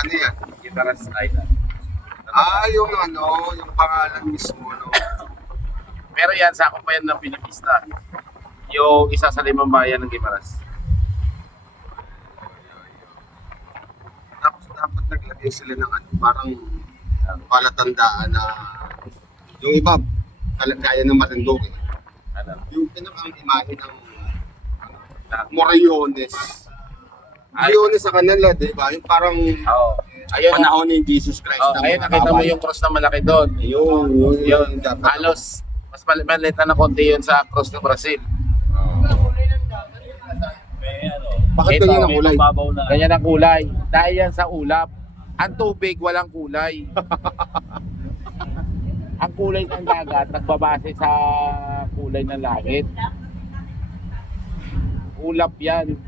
Ano yan? Guitarist Island. Yung ano, yung pangalan mismo, no? Pero yan, sakop pa yan ng pinipista. Yung isa sa 5 bayan ng Guimaras. Tapos dapat naglagay sila ng ano, parang palatandaan na yung iba, kaya ng Marinduque. Ano? Yung pinakang imahe ng Na- Moriones. Ay. Moriones sa kanila, di ba? Yung parang Oo. Ayun, panahon ni Jesus Christ. oh, na ayun, mga nakita mo kawal. yung cross na malaki doon. Yun, dapat. halos, mas maliit na konti yun sa cross ng Brazil. Bakit Ito, ganyan ang kulay? Ganyan ang kulay. Dahil yan sa ulap. Ang tubig, walang kulay. Ang kulay ng dagat, nagbabase sa kulay ng langit. Ulap yan.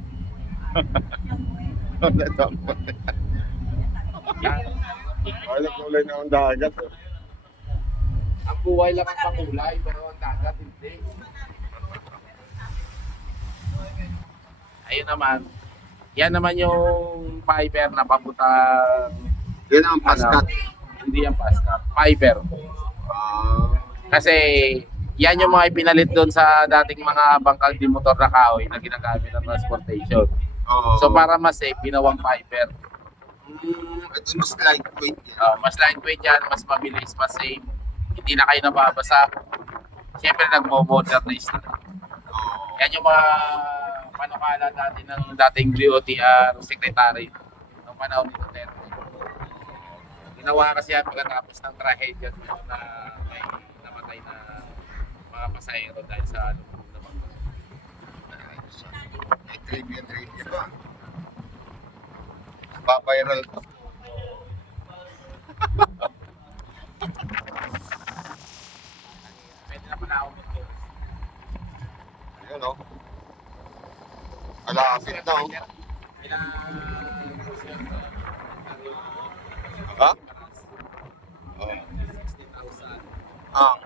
Wala kulay na ang dagat. Ang buhay lang ang pakulay, pero ang dagat hindi. Ayun naman. Yan naman yung fiber na papuntang Yan ang paskat. hindi yan paskat. Fiber. Ah, Kasi yan yung mga ipinalit doon sa dating mga bangkal di motor na kahoy na ginagamit ng transportation. oo. So para mas safe, binawang fiber. Ito mas lightweight yan. Mas lightweight yan, mas mabilis, mas safe. Hindi na kayo nababasa. Siyempre nagmo-modernize na. Yan yung mga panukala dati ng dating DOTR secretary ng panahon ni Duterte. Ginawa kasi yan pagkatapos ng trahedya na may namatay na mga pasahero dahil sa lubog na bangka. May trivia pa. Pa-viral to. Pwede na pala ako mag-tourist. Ayun o. Alapit na o. Ha? Oo.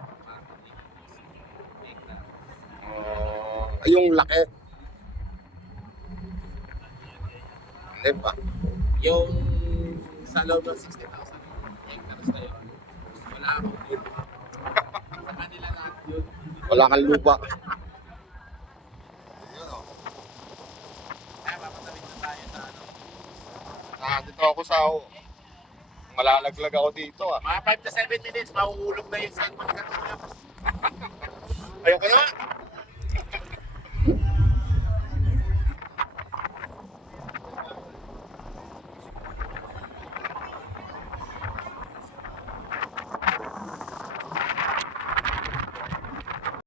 Yung laki. Hindi pa. Yung sa loob ng 60,000 hectares na yun, wala akong yun. Sa kanila lahat yun. Wala kang lupa. Ayun o. Kaya papatawid na tayo sa ano. Dito ako sa malalaglag ako dito ah. Mga 5 to 7 minutes, mahuhulog na yung cellphone ka. Ayoko na.